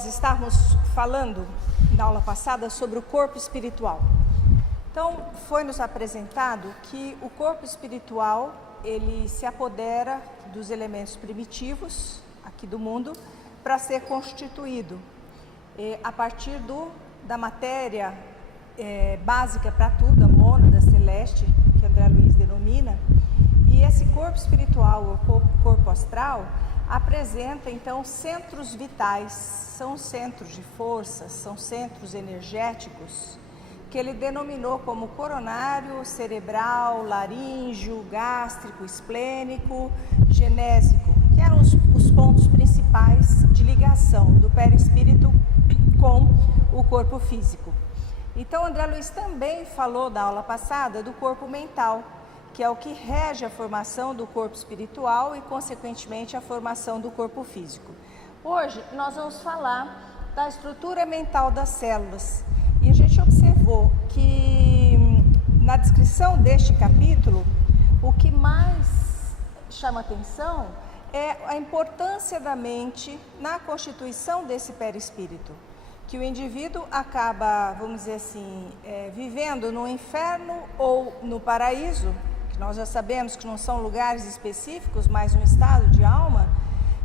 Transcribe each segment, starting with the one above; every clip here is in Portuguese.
Nós estávamos falando na aula passada sobre o corpo espiritual. Então, foi nos apresentado que o corpo espiritual, ele se apodera dos elementos primitivos aqui do mundo para ser constituído a partir da matéria básica para tudo, a mônada celeste, que André Luiz denomina. E esse corpo espiritual, o corpo astral, apresenta então centros vitais, são centros de força, são centros energéticos, que ele denominou como coronário, cerebral, laríngeo, gástrico, esplênico, genésico, que eram os pontos principais de ligação do perispírito com o corpo físico. Então, André Luiz também falou na aula passada do corpo mental, que é o que rege a formação do corpo espiritual e, consequentemente, a formação do corpo físico. Hoje, nós vamos falar da estrutura mental das células. E a gente observou que, na descrição deste capítulo, o que mais chama atenção é a importância da mente na constituição desse perispírito, que o indivíduo acaba, vamos dizer assim, vivendo no inferno ou no paraíso, que nós já sabemos que não são lugares específicos, mas um estado de alma,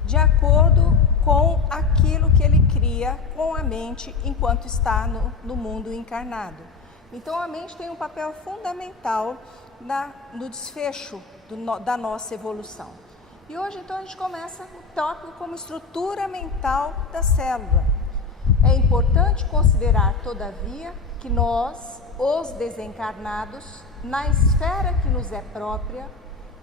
de acordo com aquilo que ele cria com a mente enquanto está no mundo encarnado. Então a mente tem um papel fundamental no desfecho da nossa evolução. E hoje então a gente começa o tópico como estrutura mental da célula. É importante considerar, todavia, que nós, os desencarnados, na esfera que nos é própria,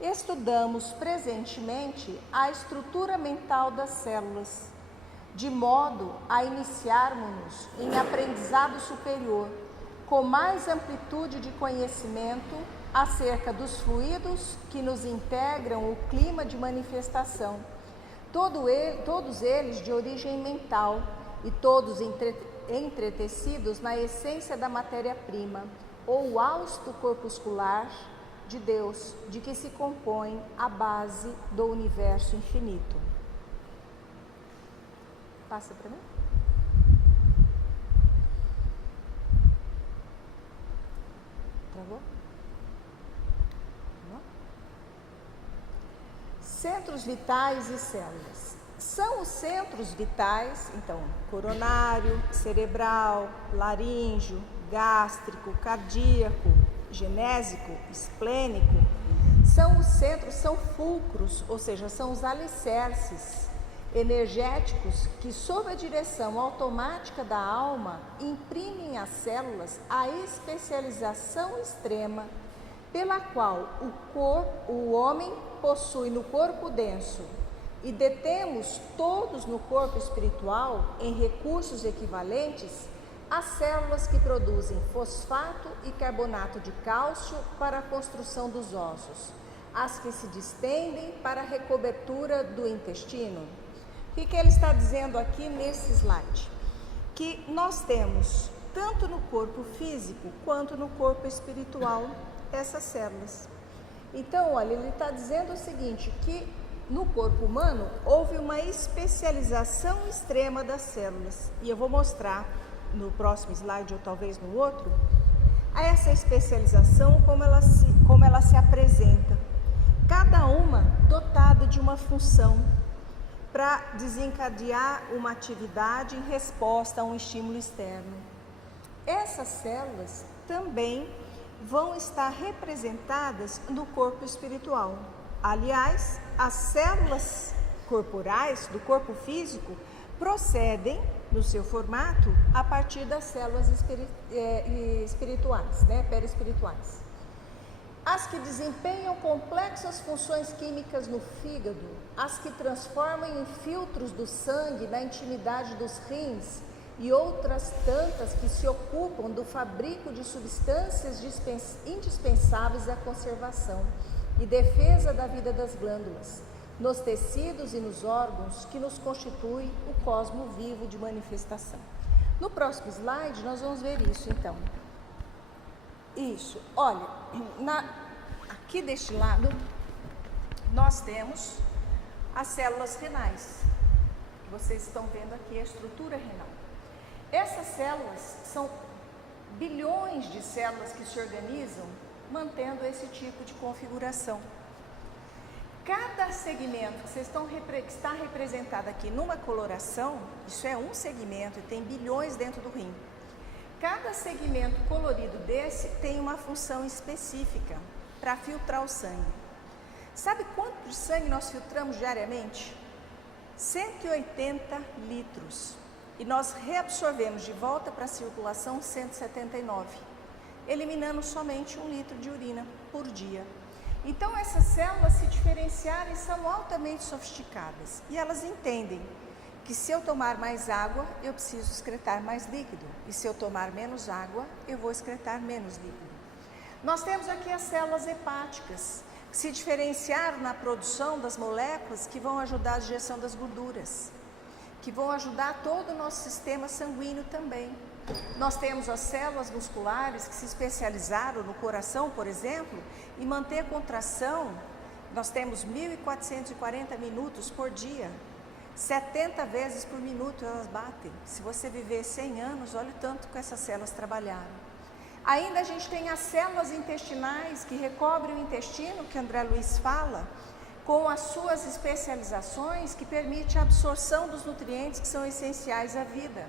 estudamos presentemente a estrutura mental das células, de modo a iniciarmos-nos em aprendizado superior, com mais amplitude de conhecimento acerca dos fluidos que nos integram o clima de manifestação, todos eles de origem mental e todos entretecidos na essência da matéria-prima, ou hausto corpuscular de Deus, de que se compõe a base do universo infinito. Passa para mim. Travou? Não? Centros vitais e células. São os centros vitais, então, coronário, cerebral, laríngeo, gástrico, cardíaco, genésico, esplênico, são os centros, são fulcros, ou seja, são os alicerces energéticos que, sob a direção automática da alma, imprimem às células a especialização extrema pela qual o homem possui no corpo denso e detemos todos no corpo espiritual em recursos equivalentes as células que produzem fosfato e carbonato de cálcio para a construção dos ossos, as que se distendem para a recobertura do intestino. O que ele está dizendo aqui nesse slide? Que nós temos, tanto no corpo físico quanto no corpo espiritual, essas células. Então, olha, ele está dizendo o seguinte, que no corpo humano houve uma especialização extrema das células. E eu vou mostrar no próximo slide ou talvez no outro, essa especialização, como ela se apresenta. Cada uma dotada de uma função para desencadear uma atividade em resposta a um estímulo externo. Essas células também vão estar representadas no corpo espiritual. Aliás, as células corporais do corpo físico procedem no seu formato a partir das células espirituais, perispirituais. As que desempenham complexas funções químicas no fígado, as que transformam em filtros do sangue na intimidade dos rins e outras tantas que se ocupam do fabrico de substâncias indispensáveis à conservação e defesa da vida das glândulas, nos tecidos e nos órgãos que nos constitui o cosmo vivo de manifestação. No próximo slide nós vamos ver isso então. Isso, olha, aqui deste lado nós temos as células renais, vocês estão vendo aqui a estrutura renal. Essas células são bilhões de células que se organizam mantendo esse tipo de configuração. Cada segmento que está representado aqui numa coloração, isso é um segmento e tem bilhões dentro do rim. Cada segmento colorido desse tem uma função específica para filtrar o sangue. Sabe quanto de sangue nós filtramos diariamente? 180 litros. E nós reabsorvemos de volta para a circulação 179, eliminando somente 1 litro de urina por dia. Então essas células se diferenciaram e são altamente sofisticadas. E elas entendem que se eu tomar mais água, eu preciso excretar mais líquido. E se eu tomar menos água, eu vou excretar menos líquido. Nós temos aqui as células hepáticas, que se diferenciaram na produção das moléculas que vão ajudar a digestão das gorduras, que vão ajudar todo o nosso sistema sanguíneo também. Nós temos as células musculares que se especializaram no coração, por exemplo, em manter contração. Nós temos 1.440 minutos por dia, 70 vezes por minuto elas batem. Se você viver 100 anos, olha o tanto que essas células trabalharam. Ainda a gente tem as células intestinais que recobrem o intestino, que André Luiz fala, com as suas especializações que permite a absorção dos nutrientes que são essenciais à vida.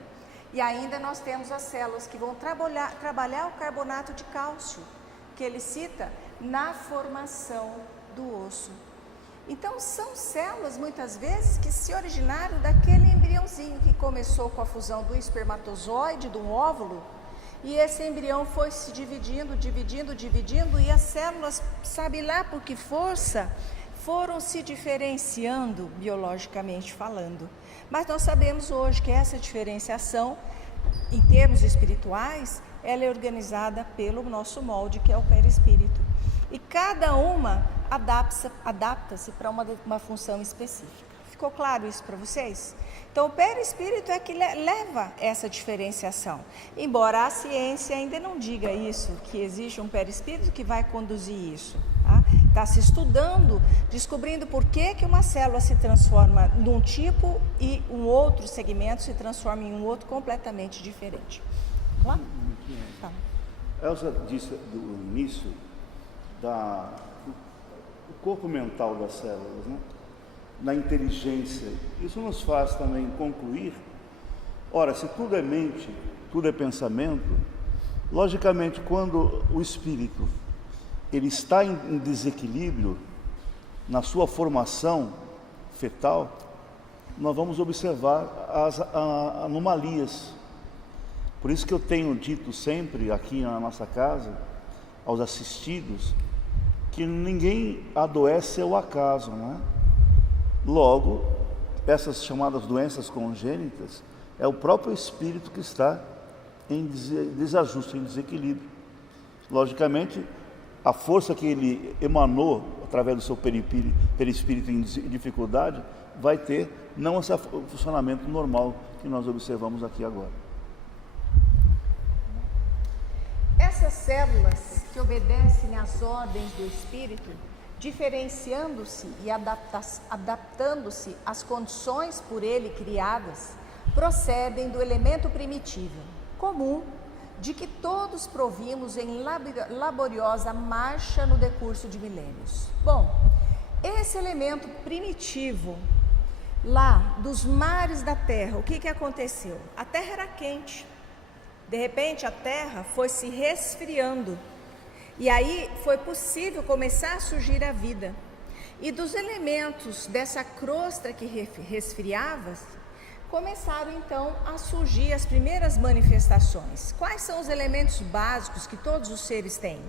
E ainda nós temos as células que vão trabalhar o carbonato de cálcio, que ele cita na formação do osso. Então são células muitas vezes que se originaram daquele embriãozinho que começou com a fusão do espermatozoide, do óvulo, e esse embrião foi se dividindo, e as células, sabe lá por que força, foram se diferenciando biologicamente falando. Mas nós sabemos hoje que essa diferenciação, em termos espirituais, ela é organizada pelo nosso molde, que é o perispírito. E cada uma adapta-se para uma função específica. Ficou claro isso para vocês? Então, o perispírito é que leva essa diferenciação. Embora a ciência ainda não diga isso, que existe um perispírito que vai conduzir isso. Está se estudando, descobrindo por que uma célula se transforma num tipo e um outro segmento se transforma em um outro completamente diferente. Vamos lá? Tá. Elza disse no início do corpo mental das células, né? Na inteligência. Isso nos faz também concluir, ora, se tudo é mente, tudo é pensamento, logicamente quando o espírito ele está em desequilíbrio na sua formação fetal, nós vamos observar as anomalias. Por isso que eu tenho dito sempre aqui na nossa casa, aos assistidos, que ninguém adoece ao acaso, não é? Logo, essas chamadas doenças congênitas, é o próprio espírito que está em desajuste, em desequilíbrio. Logicamente, a força que ele emanou através do seu perispírito em dificuldade vai ter não esse funcionamento normal que nós observamos aqui agora. Essas células que obedecem às ordens do espírito, diferenciando-se e adaptando-se às condições por ele criadas, procedem do elemento primitivo, comum, de que todos provimos em laboriosa marcha no decurso de milênios. Bom, esse elemento primitivo, lá dos mares da terra, o que aconteceu? A terra era quente, de repente a terra foi se resfriando, e aí foi possível começar a surgir a vida. E dos elementos dessa crosta que resfriava, começaram então a surgir as primeiras manifestações. Quais são os elementos básicos que todos os seres têm?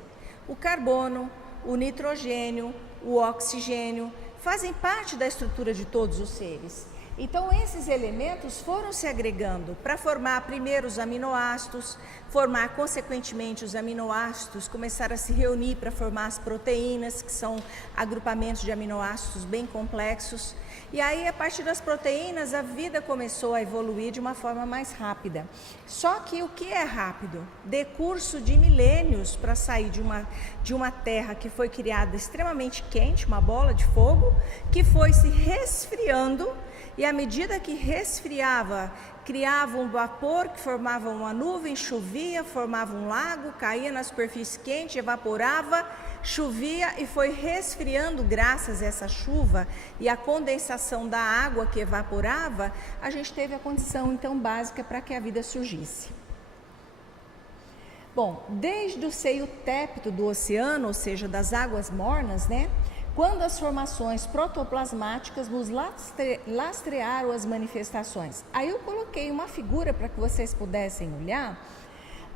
O carbono, o nitrogênio, o oxigênio, fazem parte da estrutura de todos os seres. Então esses elementos foram se agregando para formar primeiro os aminoácidos, formar consequentemente os aminoácidos, começaram a se reunir para formar as proteínas, que são agrupamentos de aminoácidos bem complexos. E aí, a partir das proteínas, a vida começou a evoluir de uma forma mais rápida. Só que o que é rápido? Decurso de milênios para sair de uma terra que foi criada extremamente quente, uma bola de fogo, que foi se resfriando e à medida que resfriava, criava um vapor que formava uma nuvem, chovia, formava um lago, caía na superfície quente, evaporava, chovia e foi resfriando graças a essa chuva e a condensação da água que evaporava, a gente teve a condição então básica para que a vida surgisse. Bom, desde o seio tépido do oceano, ou seja, das águas mornas, né? Quando as formações protoplasmáticas nos lastrearam as manifestações. Aí eu coloquei uma figura para que vocês pudessem olhar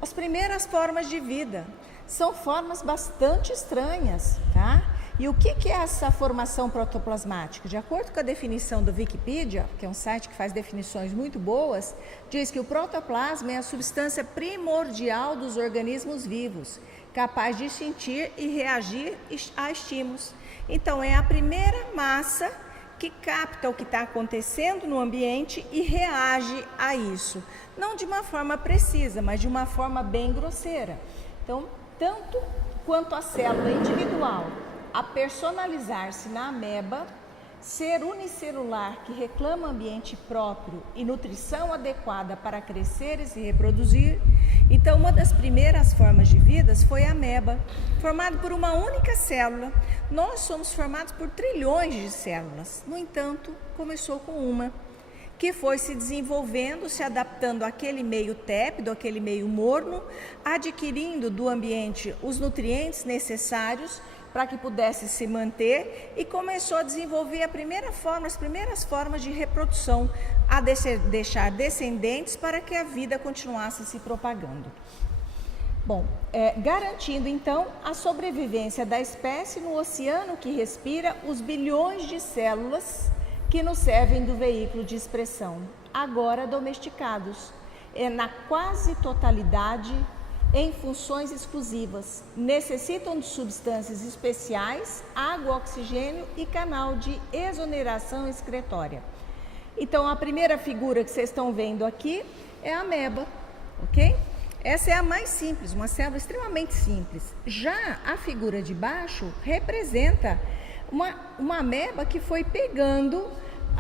as primeiras formas de vida. São formas bastante estranhas, tá? E o que é essa formação protoplasmática? De acordo com a definição do Wikipedia, que é um site que faz definições muito boas, diz que o protoplasma é a substância primordial dos organismos vivos, capaz de sentir e reagir a estímulos. Então, é a primeira massa que capta o que está acontecendo no ambiente e reage a isso. Não de uma forma precisa, mas de uma forma bem grosseira. Então, tanto quanto a célula individual, a personalizar-se na ameba, ser unicelular que reclama ambiente próprio e nutrição adequada para crescer e se reproduzir. Então, uma das primeiras formas de vida foi a ameba, formado por uma única célula. Nós somos formados por trilhões de células. No entanto, começou com uma, que foi se desenvolvendo, se adaptando àquele meio tépido, àquele meio morno, adquirindo do ambiente os nutrientes necessários para que pudesse se manter e começou a desenvolver as primeiras formas de reprodução, a deixar descendentes para que a vida continuasse se propagando. Bom, garantindo então a sobrevivência da espécie no oceano que respira os bilhões de células que nos servem do veículo de expressão, agora domesticados, na quase totalidade em funções exclusivas, necessitam de substâncias especiais, água, oxigênio e canal de exoneração excretória. Então, a primeira figura que vocês estão vendo aqui é a ameba, ok? Essa é a mais simples, uma célula extremamente simples. Já a figura de baixo representa uma ameba que foi pegando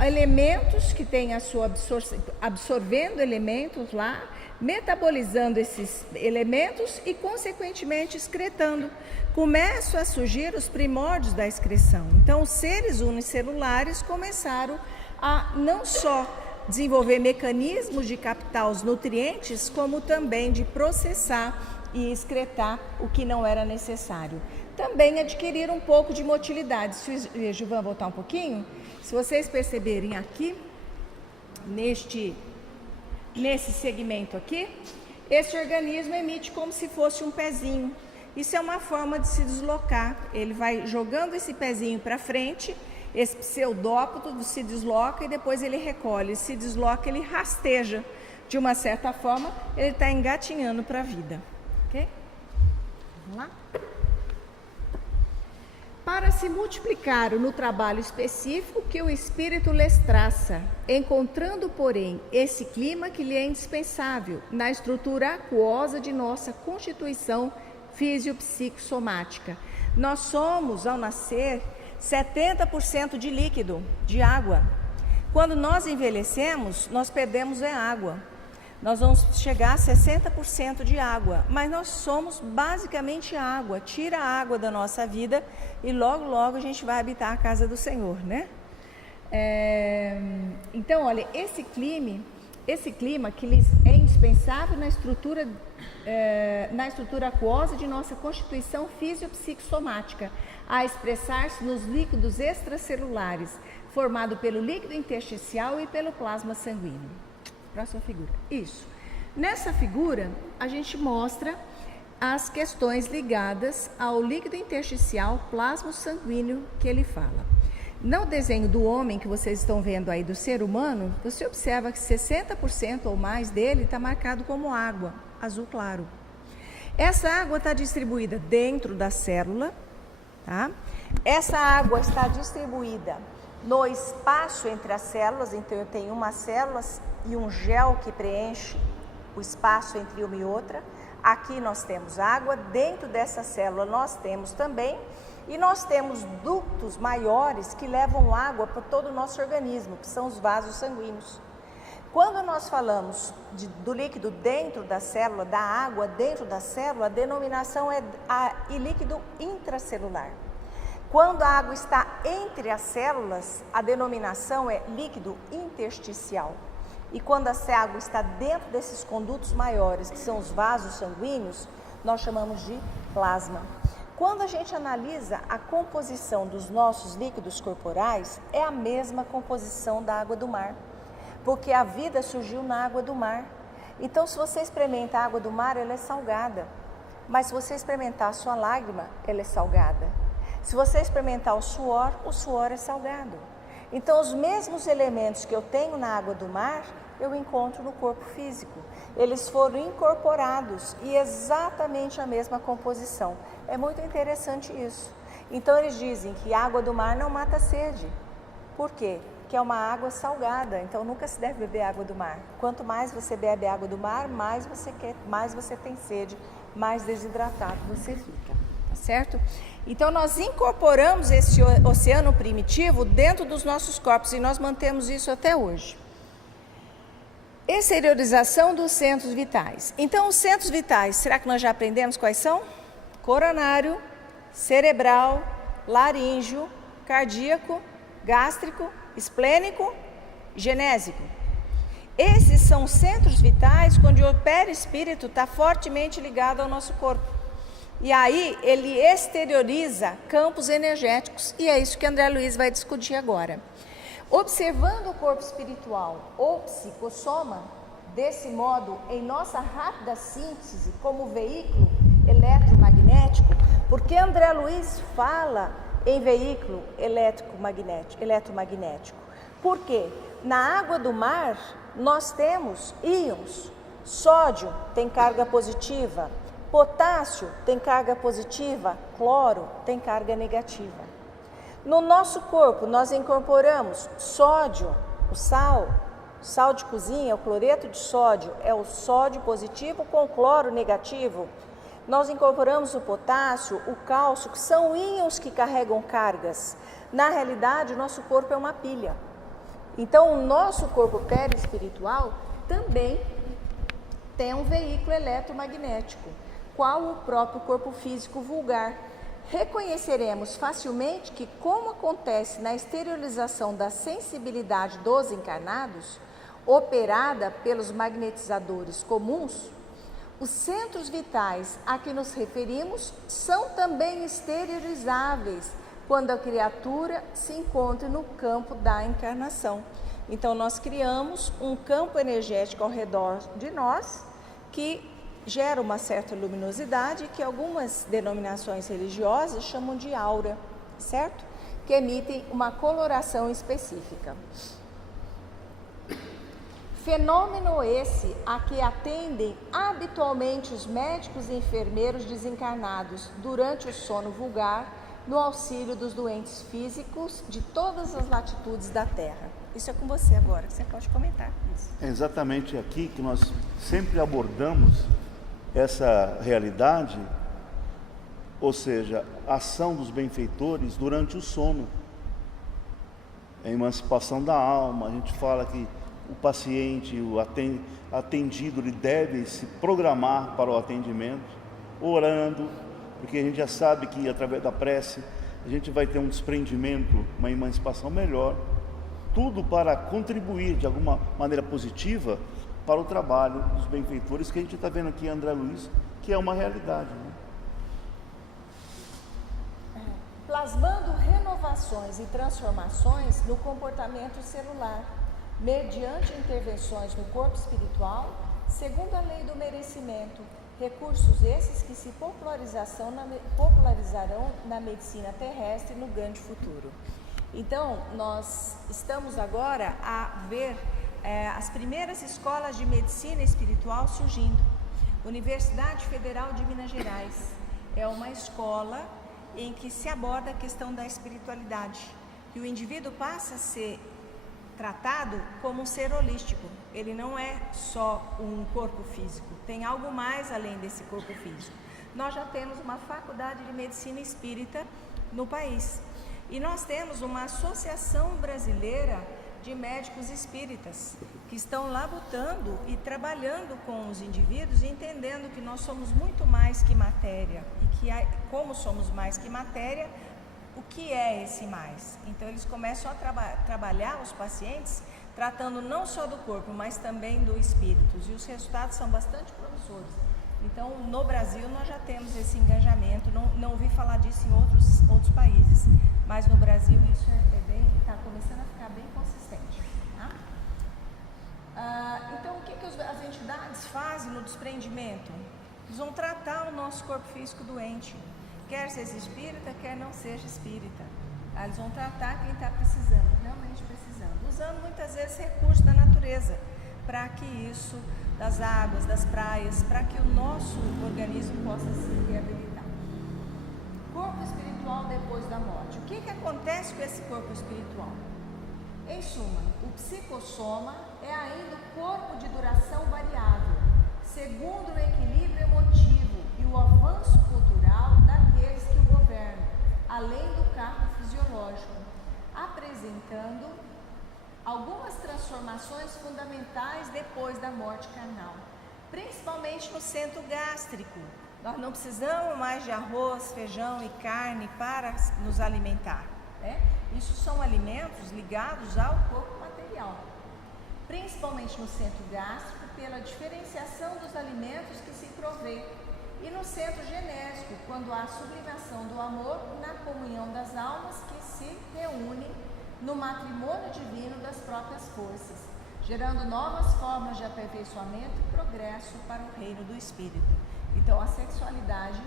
elementos que tem a sua absorvendo elementos lá, metabolizando esses elementos e, consequentemente, excretando. Começam a surgir os primórdios da excreção. Então, os seres unicelulares começaram a não só desenvolver mecanismos de captar os nutrientes, como também de processar e excretar o que não era necessário. Também adquiriram um pouco de motilidade. Se o Gilvan voltar um pouquinho, se vocês perceberem aqui, nesse segmento aqui, esse organismo emite como se fosse um pezinho. Isso é uma forma de se deslocar. Ele vai jogando esse pezinho para frente, esse pseudópodo se desloca e depois ele recolhe. Se desloca, ele rasteja. De uma certa forma, ele está engatinhando para a vida. Ok? Vamos lá? Para se multiplicar no trabalho específico que o espírito lhes traça, encontrando, porém, esse clima que lhe é indispensável na estrutura aquosa de nossa constituição fisiopsicossomática. Nós somos, ao nascer, 70% de líquido, de água. Quando nós envelhecemos, nós perdemos a água. Nós vamos chegar a 60% de água, mas nós somos basicamente água. Tira a água da nossa vida e logo, logo a gente vai habitar a casa do Senhor, né? Então, olha, esse clima que lhes é indispensável na estrutura aquosa de nossa constituição fisiopsicossomática, a expressar-se nos líquidos extracelulares, formado pelo líquido intersticial e pelo plasma sanguíneo. Próxima figura. Isso. Nessa figura, a gente mostra as questões ligadas ao líquido intersticial, plasma sanguíneo que ele fala. No desenho do homem que vocês estão vendo aí, do ser humano, você observa que 60% ou mais dele está marcado como água, azul claro. Essa água está distribuída dentro da célula, tá? Essa água está distribuída no espaço entre as células, então eu tenho uma célula e um gel que preenche o espaço entre uma e outra. Aqui nós temos água, dentro dessa célula nós temos também E nós temos ductos maiores que levam água para todo o nosso organismo, que são os vasos sanguíneos. Quando nós falamos do líquido dentro da célula, da água dentro da célula, a denominação é líquido intracelular. Quando a água está entre as células, a denominação é líquido intersticial. E quando a água está dentro desses condutos maiores, que são os vasos sanguíneos, nós chamamos de plasma. Quando a gente analisa a composição dos nossos líquidos corporais, é a mesma composição da água do mar. Porque a vida surgiu na água do mar. Então, se você experimenta a água do mar, ela é salgada. Mas se você experimentar a sua lágrima, ela é salgada. Se você experimentar o suor é salgado. Então, os mesmos elementos que eu tenho na água do mar, eu encontro no corpo físico. Eles foram incorporados e exatamente a mesma composição. É muito interessante isso. Então, eles dizem que a água do mar não mata a sede. Por quê? Que é uma água salgada, então nunca se deve beber água do mar. Quanto mais você bebe água do mar, mais você tem sede, mais desidratado você fica, tá certo? Então nós incorporamos esse oceano primitivo dentro dos nossos corpos e nós mantemos isso até hoje. Exteriorização dos centros vitais. Então os centros vitais, será que nós já aprendemos quais são? Coronário, cerebral, laríngeo, cardíaco, gástrico, esplênico, genésico. Esses são centros vitais onde o perispírito está fortemente ligado ao nosso corpo. E aí ele exterioriza campos energéticos. E é isso que André Luiz vai discutir agora. Observando o corpo espiritual ou psicossoma, desse modo, em nossa rápida síntese como veículo eletromagnético, porque André Luiz fala em veículo eletromagnético. Por quê? Na água do mar, nós temos íons. Sódio tem carga positiva, potássio tem carga positiva, cloro tem carga negativa. No nosso corpo, nós incorporamos sódio, o sal de cozinha, o cloreto de sódio, é o sódio positivo com cloro negativo. Nós incorporamos o potássio, o cálcio, que são íons que carregam cargas. Na realidade, o nosso corpo é uma pilha. Então, o nosso corpo perispiritual também tem um veículo eletromagnético, qual o próprio corpo físico vulgar. Reconheceremos facilmente que, como acontece na exteriorização da sensibilidade dos encarnados, operada pelos magnetizadores comuns, os centros vitais a que nos referimos são também exteriorizáveis quando a criatura se encontra no campo da encarnação. Então, nós criamos um campo energético ao redor de nós que gera uma certa luminosidade que algumas denominações religiosas chamam de aura, certo? Que emitem uma coloração específica. Fenômeno esse a que atendem habitualmente os médicos e enfermeiros desencarnados durante o sono vulgar, no auxílio dos doentes físicos de todas as latitudes da Terra. Isso é com você agora, você pode comentar isso. É exatamente aqui que nós sempre abordamos essa realidade, ou seja, a ação dos benfeitores durante o sono. A emancipação da alma, a gente fala que o paciente, o atendido, ele deve se programar para o atendimento, orando, porque a gente já sabe que através da prece a gente vai ter um desprendimento, uma emancipação melhor, tudo para contribuir de alguma maneira positiva para o trabalho dos benfeitores, que a gente está vendo aqui em André Luiz, que é uma realidade, né? Plasmando renovações e transformações no comportamento celular, mediante intervenções no corpo espiritual, segundo a lei do merecimento, recursos esses que se popularizarão na medicina terrestre no grande futuro. Então, nós estamos agora a ver as primeiras escolas de medicina espiritual surgindo. Universidade Federal de Minas Gerais é uma escola em que se aborda a questão da espiritualidade, que o indivíduo passa a ser tratado como um ser holístico. Ele não é só um corpo físico, tem algo mais além desse corpo físico. Nós já temos uma faculdade de medicina espírita no país. E nós temos uma associação brasileira de médicos espíritas que estão labutando e trabalhando com os indivíduos, entendendo que nós somos muito mais que matéria e que, como somos mais que matéria, o que é esse mais? Então eles começam a trabalhar os pacientes tratando não só do corpo, mas também do espírito, e os resultados são bastante promissores. Então no Brasil nós já temos esse engajamento, não ouvi falar disso em outros países, mas no Brasil isso está começando a ficar bem consistente. Tá? Então o que as entidades fazem no desprendimento? Eles vão tratar o nosso corpo físico doente, quer seja espírita, quer não seja espírita. Tá? Eles vão tratar quem está precisando, realmente precisando, usando muitas vezes recursos da natureza, para que isso, das águas, das praias, para que o nosso organismo possa se reabilitar. Corpo espiritual depois da morte. O que acontece com esse corpo espiritual? Em suma, o psicossoma é ainda o corpo de duração variável, segundo o equilíbrio emotivo e o avanço cultural daqueles que o governam, além do carro fisiológico, apresentando algumas transformações fundamentais depois da morte carnal, principalmente no centro gástrico. Nós não precisamos mais de arroz, feijão e carne para nos alimentar, né? Isso são alimentos ligados ao corpo material, principalmente no centro gástrico, pela diferenciação dos alimentos que se provê, e no centro genésico, quando há sublimação do amor na comunhão das almas que se reúnem no matrimônio divino das próprias forças, gerando novas formas de aperfeiçoamento e progresso para o reino do espírito. Então a sexualidade,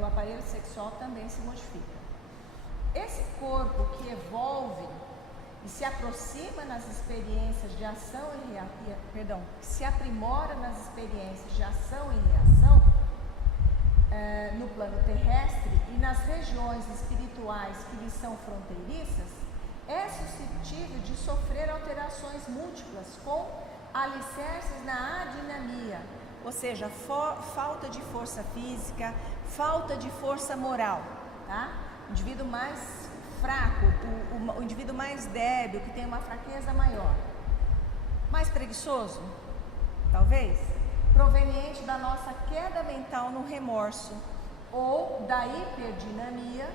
o aparelho sexual também se modifica. Esse corpo que evolve e se aproxima nas experiências de ação e reação, que se aprimora nas experiências de ação e reação no plano terrestre e nas regiões espirituais que lhe são fronteiriças, é suscetível de sofrer alterações múltiplas com alicerces na adinamia, ou seja, falta de força física, falta de força moral, tá? O indivíduo mais fraco, o indivíduo mais débil, que tem uma fraqueza maior, mais preguiçoso, talvez, proveniente da nossa queda mental no remorso ou da hiperdinamia,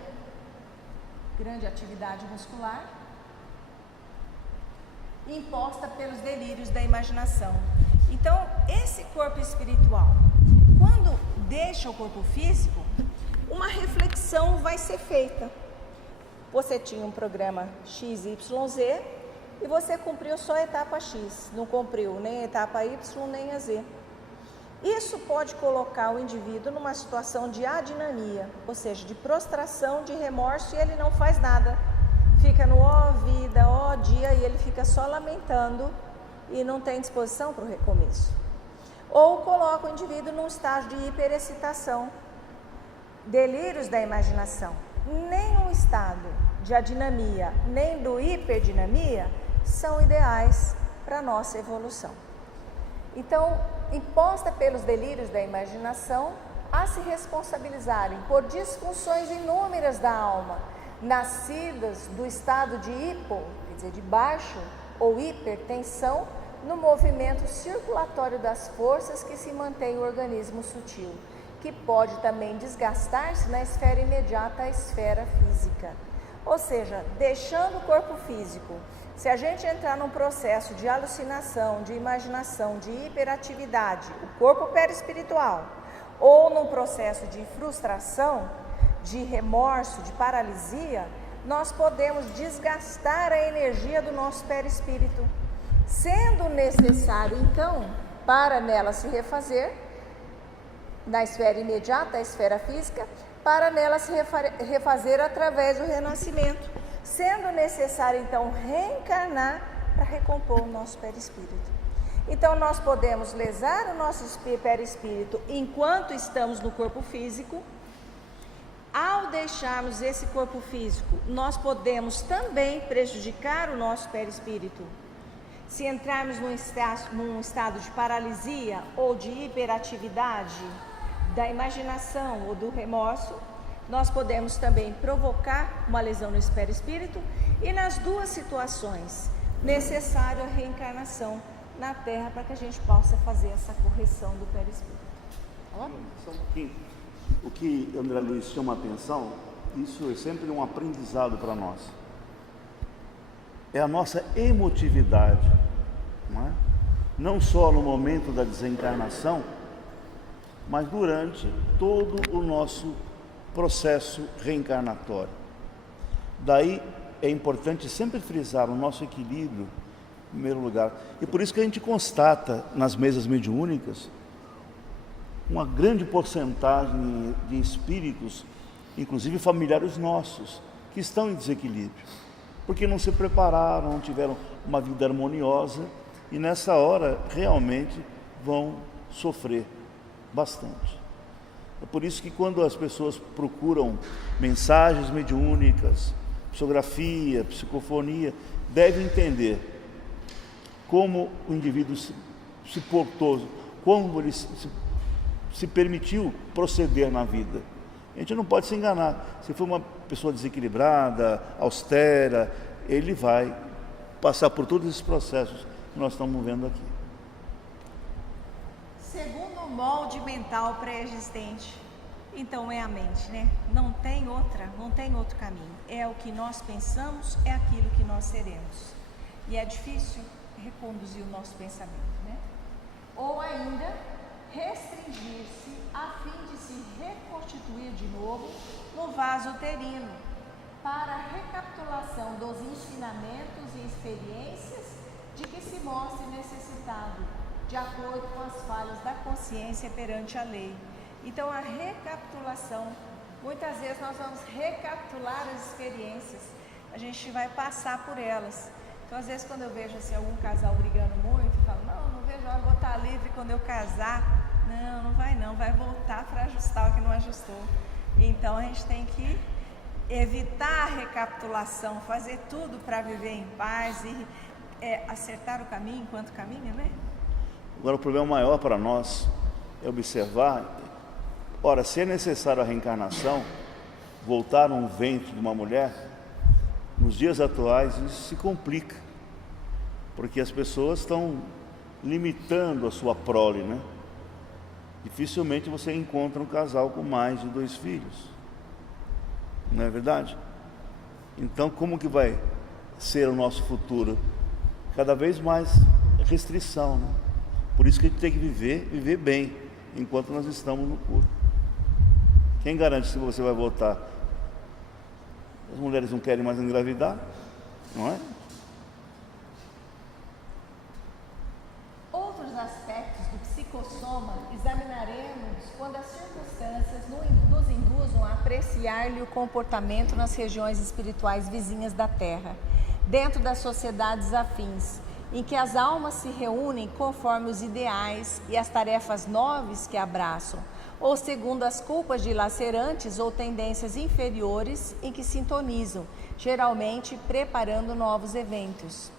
grande atividade muscular, imposta pelos delírios da imaginação. Então, esse corpo espiritual, quando deixa o corpo físico, uma reflexão vai ser feita. Você tinha um programa XYZ e você cumpriu só a etapa X, não cumpriu nem a etapa Y nem a Z. Isso pode colocar o indivíduo numa situação de adinamia, ou seja, de prostração, de remorso, e ele não faz nada. Fica no ó vida, ó dia, e ele fica só lamentando e não tem disposição para o recomeço. Ou coloca o indivíduo num estágio de hiperexcitação, delírios da imaginação. Nenhum estado de adinamia, nem do hiperdinamia são ideais para a nossa evolução. Então, imposta pelos delírios da imaginação a se responsabilizarem por disfunções inúmeras da alma, nascidas do estado de hipo, quer dizer, de baixo ou hipertensão, no movimento circulatório das forças que se mantém o organismo sutil, que pode também desgastar-se na esfera imediata à esfera física. Ou seja, deixando o corpo físico, se a gente entrar num processo de alucinação, de imaginação, de hiperatividade, o corpo perispiritual, ou num processo de frustração, de remorso, de paralisia, nós podemos desgastar a energia do nosso perispírito, sendo necessário, então, para nela se refazer, na esfera imediata, a esfera física, para nela se refazer através do renascimento, sendo necessário, então, reencarnar para recompor o nosso perispírito. Então, nós podemos lesar o nosso perispírito enquanto estamos no corpo físico. Ao deixarmos esse corpo físico, nós podemos também prejudicar o nosso perispírito. Se entrarmos num estado de paralisia ou de hiperatividade da imaginação ou do remorso, nós podemos também provocar uma lesão no perispírito e nas duas situações, necessário a reencarnação na Terra para que a gente possa fazer essa correção do perispírito. Tá? O que André Luiz chama a atenção, isso é sempre um aprendizado para nós. É a nossa emotividade, não é? Não só no momento da desencarnação, mas durante todo o nosso processo reencarnatório. Daí é importante sempre frisar o nosso equilíbrio em primeiro lugar. E por isso que a gente constata nas mesas mediúnicas uma grande porcentagem de espíritos, inclusive familiares nossos, que estão em desequilíbrio, porque não se prepararam, não tiveram uma vida harmoniosa e nessa hora realmente vão sofrer bastante. É por isso que quando as pessoas procuram mensagens mediúnicas, psicografia, psicofonia, devem entender como o indivíduo se portou, como ele se permitiu proceder na vida. A gente não pode se enganar. Se for uma pessoa desequilibrada, austera, ele vai passar por todos esses processos que nós estamos vendo aqui. Segundo o molde mental pré-existente, então é a mente, né? Não tem outro caminho. É o que nós pensamos, é aquilo que nós seremos. E é difícil reconduzir o nosso pensamento, né? Ou ainda restringir-se a fim de se reconstituir de novo no vaso uterino, para a recapitulação dos ensinamentos e experiências de que se mostre necessitado, de acordo com as falhas da consciência perante a lei. Então, a recapitulação, muitas vezes nós vamos recapitular as experiências, a gente vai passar por elas. Então, às vezes, quando eu vejo assim, algum casal brigando muito, eu falo, não vejo a hora, vou estar livre quando eu casar. Não, vai voltar para ajustar o que não ajustou. Então, a gente tem que evitar a recapitulação, fazer tudo para viver em paz e acertar o caminho enquanto caminha, né? Agora, o problema maior para nós é observar, ora, se é necessário a reencarnação, voltar a um ventre de uma mulher, nos dias atuais isso se complica, porque as pessoas estão limitando a sua prole, né? Dificilmente você encontra um casal com mais de 2 filhos, não é verdade? Então, como que vai ser o nosso futuro? Cada vez mais restrição, né? Por isso que a gente tem que viver bem, enquanto nós estamos no corpo. Quem garante se você vai voltar? As mulheres não querem mais engravidar, não é? Outros aspectos do psicossoma examinaremos quando as circunstâncias nos induzam a apreciar-lhe o comportamento nas regiões espirituais vizinhas da Terra, dentro das sociedades afins, em que as almas se reúnem conforme os ideais e as tarefas nobres que abraçam, ou segundo as culpas dilacerantes ou tendências inferiores em que sintonizam, geralmente preparando novos eventos,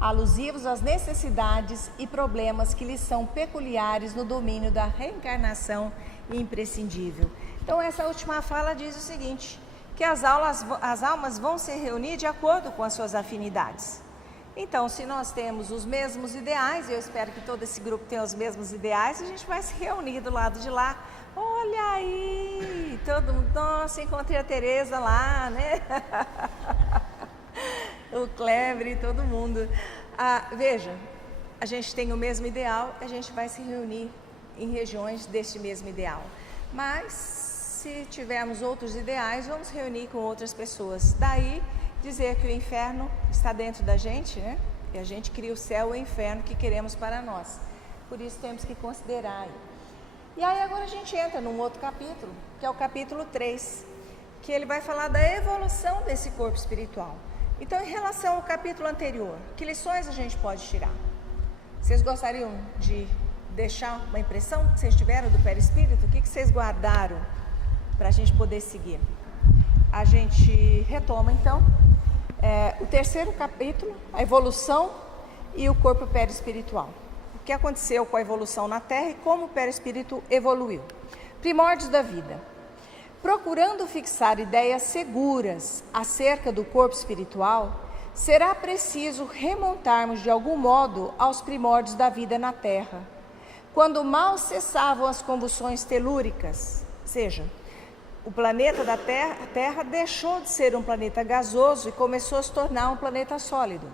alusivos às necessidades e problemas que lhes são peculiares no domínio da reencarnação imprescindível. Então, essa última fala diz o seguinte, que as almas vão se reunir de acordo com as suas afinidades. Então, se nós temos os mesmos ideais, eu espero que todo esse grupo tenha os mesmos ideais, a gente vai se reunir do lado de lá. Olha aí, todo mundo, nossa, encontrei a Tereza lá, né? O Kleber e todo mundo. Veja, a gente tem o mesmo ideal, a gente vai se reunir em regiões deste mesmo ideal. Mas, se tivermos outros ideais, vamos reunir com outras pessoas. Daí, dizer que o inferno está dentro da gente, né? E a gente cria o céu e o inferno que queremos para nós. Por isso temos que considerar. E aí agora a gente entra num outro capítulo, que é o capítulo 3, que ele vai falar da evolução desse corpo espiritual. Então, em relação ao capítulo anterior, que lições a gente pode tirar? Vocês gostariam de deixar uma impressão que vocês tiveram do perispírito? O que vocês guardaram para a gente poder seguir? A gente retoma então o terceiro capítulo, a evolução e o corpo perispiritual. O que aconteceu com a evolução na Terra e como o perispírito evoluiu. Primórdios da vida. Procurando fixar ideias seguras acerca do corpo espiritual, será preciso remontarmos de algum modo aos primórdios da vida na Terra, quando mal cessavam as convulsões telúricas, ou seja, o planeta da Terra, a Terra deixou de ser um planeta gasoso e começou a se tornar um planeta sólido,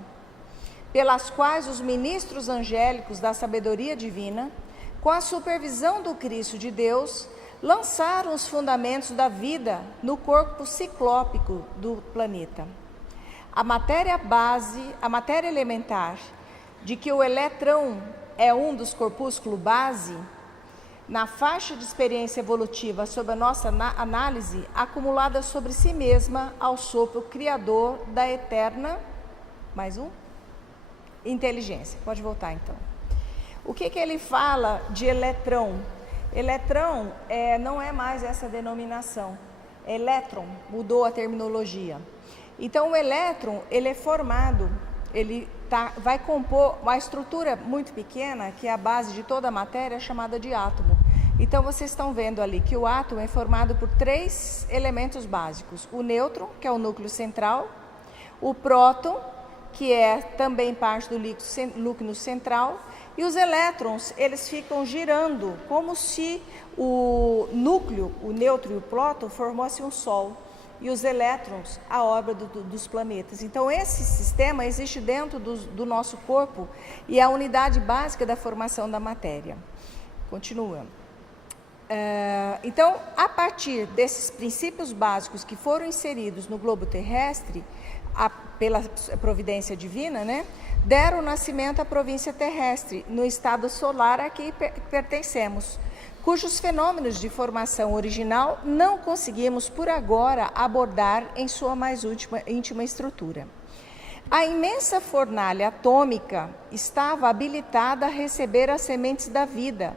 pelas quais os ministros angélicos da sabedoria divina, com a supervisão do Cristo de Deus, lançaram os fundamentos da vida no corpo ciclópico do planeta. A matéria base, a matéria elementar, de que o elétron é um dos corpúsculos base, na faixa de experiência evolutiva sob a nossa análise, acumulada sobre si mesma ao sopro criador da eterna, mais um, inteligência. Pode voltar então. O que ele fala de elétron? Elétron não é mais essa denominação. Elétron, mudou a terminologia. Então o elétron, ele é formado, ele vai compor uma estrutura muito pequena, que é a base de toda a matéria, chamada de átomo. Então vocês estão vendo ali que o átomo é formado por 3 elementos básicos: o nêutron, que é o núcleo central, o próton, que é também parte do núcleo central, e os elétrons, eles ficam girando como se o núcleo, o nêutron e o próton formassem um sol, e os elétrons a órbita dos planetas. Então esse sistema existe dentro do nosso corpo e é a unidade básica da formação da matéria. Continuando. Então, a partir desses princípios básicos que foram inseridos no globo terrestre, pela providência divina, né, deram nascimento à província terrestre, no estado solar a que pertencemos, cujos fenômenos de formação original não conseguimos por agora abordar em sua mais íntima estrutura. A imensa fornalha atômica estava habilitada a receber as sementes da vida,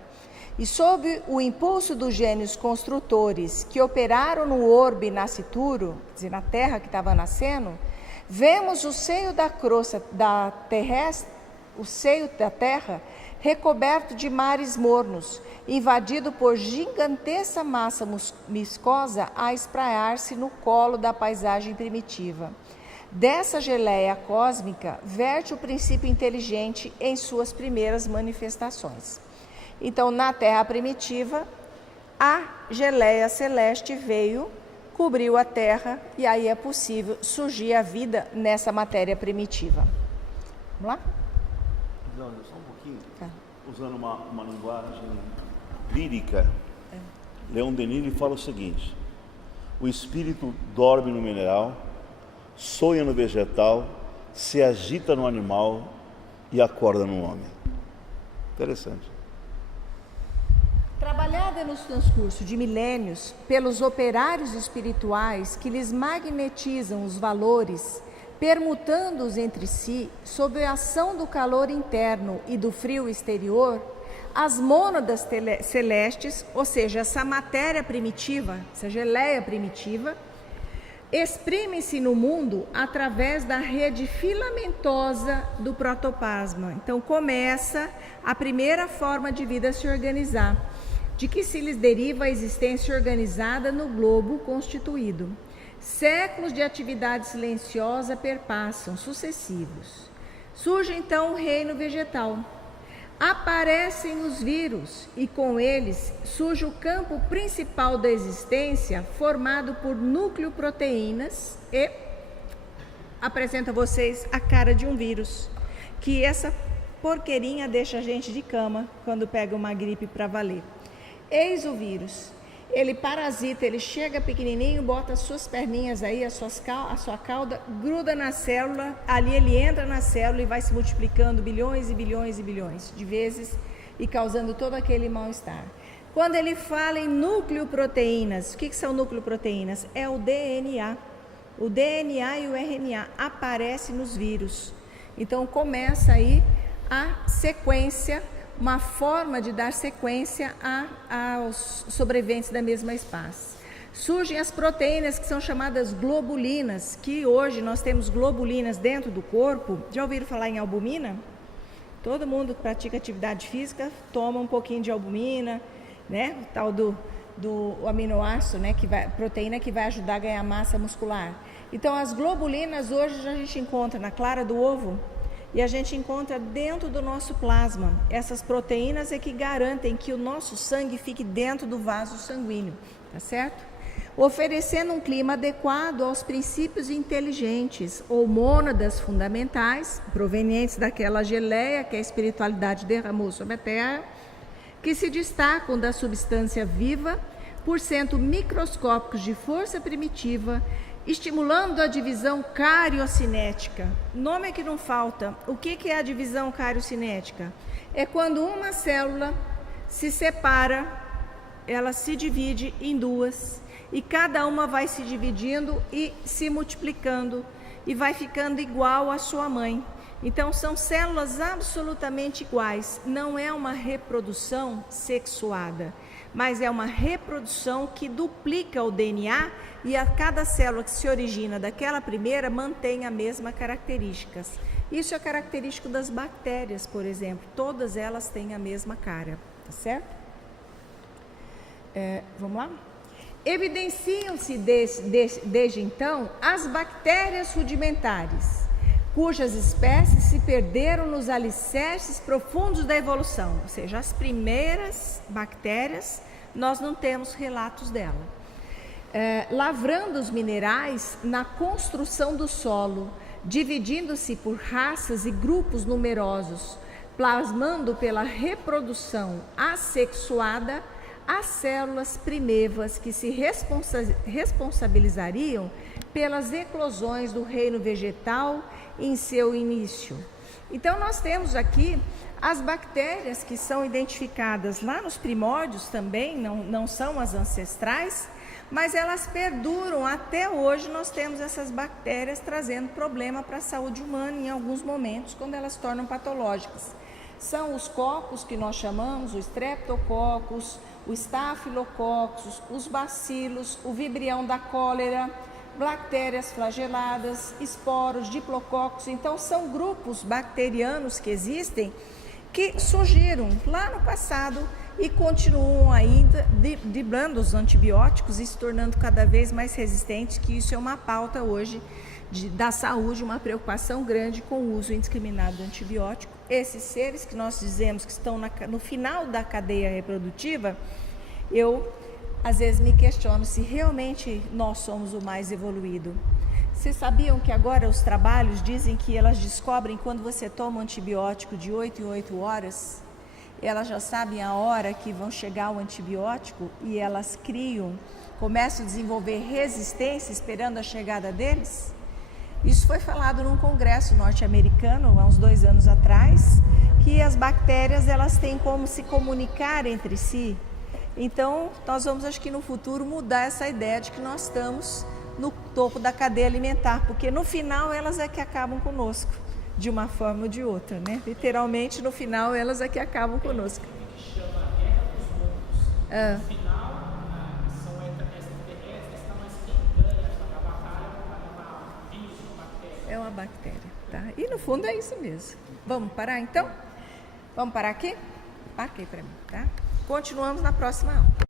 e sob o impulso dos gênios construtores que operaram no orbe nascituro, quer dizer, na terra que estava nascendo, vemos o seio da crosta da terrestre, o seio da terra, recoberto de mares mornos, invadido por gigantesca massa viscosa a espraiar-se no colo da paisagem primitiva. Dessa geleia cósmica verte o princípio inteligente em suas primeiras manifestações. Então, na Terra primitiva, a geleia celeste veio, cobriu a Terra, e aí é possível surgir a vida nessa matéria primitiva. Vamos lá? Só um pouquinho. Usando uma linguagem lírica, Leon Denis fala o seguinte: o espírito dorme no mineral, sonha no vegetal, se agita no animal e acorda no homem. Interessante. Trabalhada no transcurso de milênios pelos operários espirituais que lhes magnetizam os valores, permutando-os entre si sob a ação do calor interno e do frio exterior, as mônadas celestes, ou seja, essa matéria primitiva, essa geleia primitiva, exprimem-se no mundo através da rede filamentosa do protoplasma. Então começa a primeira forma de vida a se organizar, de que se lhes deriva a existência organizada no globo constituído. Séculos de atividade silenciosa perpassam, sucessivos. Surge então o reino vegetal. Aparecem os vírus e com eles surge o campo principal da existência, formado por núcleo-proteínas, e apresento a vocês a cara de um vírus, que essa porqueirinha deixa a gente de cama quando pega uma gripe para valer. Eis o vírus. Ele parasita, ele chega pequenininho, bota as suas perninhas aí, a sua cauda, gruda na célula, ali ele entra na célula e vai se multiplicando bilhões e bilhões e bilhões de vezes e causando todo aquele mal-estar. Quando ele fala em núcleo-proteínas, o que são núcleo-proteínas? É o DNA. O DNA e o RNA aparecem nos vírus. Então começa aí a sequência, uma forma de dar sequência aos sobreviventes da mesma espécie. Surgem as proteínas que são chamadas globulinas, que hoje nós temos globulinas dentro do corpo. Já ouviram falar em albumina? Todo mundo que pratica atividade física toma um pouquinho de albumina, né? O tal do aminoácido, né, proteína que vai ajudar a ganhar massa muscular. Então, as globulinas hoje a gente encontra na clara do ovo e a gente encontra dentro do nosso plasma. Essas proteínas é que garantem que o nosso sangue fique dentro do vaso sanguíneo, tá certo? Oferecendo um clima adequado aos princípios inteligentes ou mônadas fundamentais, provenientes daquela geleia que a espiritualidade derramou sobre a terra, que se destacam da substância viva por sendo microscópicos de força primitiva, estimulando a divisão cariocinética. Nome é que não falta. O que é a divisão cariocinética? É quando uma célula se separa, ela se divide em duas, e cada uma vai se dividindo e se multiplicando, e vai ficando igual à sua mãe. Então, são células absolutamente iguais. Não é uma reprodução sexuada, mas é uma reprodução que duplica o DNA e a cada célula que se origina daquela primeira mantém a mesma características. Isso é característico das bactérias, por exemplo. Todas elas têm a mesma cara, tá certo? Vamos lá? Evidenciam-se desde então as bactérias rudimentares, cujas espécies se perderam nos alicerces profundos da evolução, ou seja, as primeiras bactérias, nós não temos relatos dela. Lavrando os minerais na construção do solo, dividindo-se por raças e grupos numerosos, plasmando pela reprodução assexuada as células primevas que se responsabilizariam pelas eclosões do reino vegetal em seu início. Então, nós temos aqui as bactérias que são identificadas lá nos primórdios também, não são as ancestrais, mas elas perduram até hoje. Nós temos essas bactérias trazendo problema para a saúde humana em alguns momentos, quando elas se tornam patológicas. São os cocos que nós chamamos, o streptococcus, o estafilococcus, os bacilos, o vibrião da cólera, bactérias flageladas, esporos, diplococcus. Então, são grupos bacterianos que existem, que surgiram lá no passado e continuam ainda driblando os antibióticos e se tornando cada vez mais resistentes, que isso é uma pauta hoje da saúde, uma preocupação grande com o uso indiscriminado do antibiótico. Esses seres que nós dizemos que estão no final da cadeia reprodutiva, eu às vezes me questiono se realmente nós somos o mais evoluído. Vocês sabiam que agora os trabalhos dizem que elas descobrem quando você toma um antibiótico de 8 em 8 horas, elas já sabem a hora que vão chegar o antibiótico e elas começam a desenvolver resistência esperando a chegada deles? Isso foi falado num congresso norte-americano há uns 2 anos atrás, que as bactérias elas têm como se comunicar entre si. Então, nós vamos, acho que no futuro, mudar essa ideia de que nós estamos no topo da cadeia alimentar, porque no final elas é que acabam conosco, de uma forma ou de outra, né? Literalmente, no final elas é que acabam conosco. Que chama a Guerra dos Mundos. No final, são extraterrestres, mas quem ganha a batalha é um vírus, uma bactéria. É uma bactéria, tá? E no fundo é isso mesmo. Vamos parar então? Vamos parar aqui? Marquei para mim, tá? Continuamos na próxima aula.